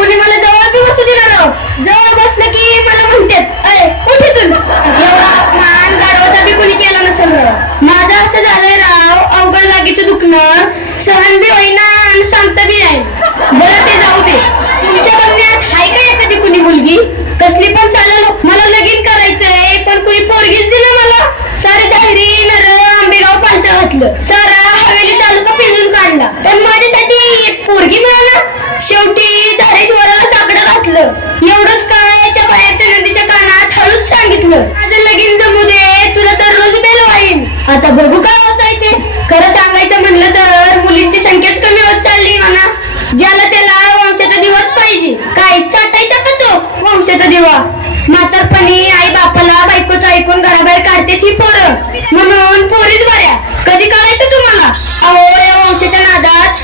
कुणी मला जवळ बी बसू दिलं राव. जवळ बसलं की मला म्हणतात अय उठीतून. एवढा मान गाडवाचा बी कुणी केला नसेल राव. माझं असं झालंय राव, अवघड जागेचं दुखणं सहन बी होईना आणि सांगता बी आहे. बरं ते जाऊ दे, तुमच्या बघण्यात हाय का एखादी कुणी मुलगी? कसली पण चालेल, मला लगीन करायचंय पण कुणी पोरगीच दिलं मला. सारे धायरी नर आंबेगाव पालट घातलं, सारा हवेली तालुका फिरून काढला, पण माझ्यासाठी एक पोरगी मिळाला. शेवटी धारेश्वराला साकडं घातलं. एवढंच काय, त्या बाहेरच्या नदीच्या कानात हळूच सांगितलं माझं लगीन जमू दे, तुला तर रोज बेल वाईन. आता बघू काय होतंय ते. खरं सांगायचं म्हणलं तर मुलींची संख्याच कमी होत चालली म्हणा. ज्याला त्याला वंशाचा दिवस पाहिजे. काय चाटायचा का तो वंशाचा दिवा? म्हातारपणी आई बापाला बायकोचं ऐकून घराबाहेर काढतेत ही पोरं, म्हणून पोरीच बऱ्या. कधी कळायचं तुम्हाला? अहो या वंशाच्या नादात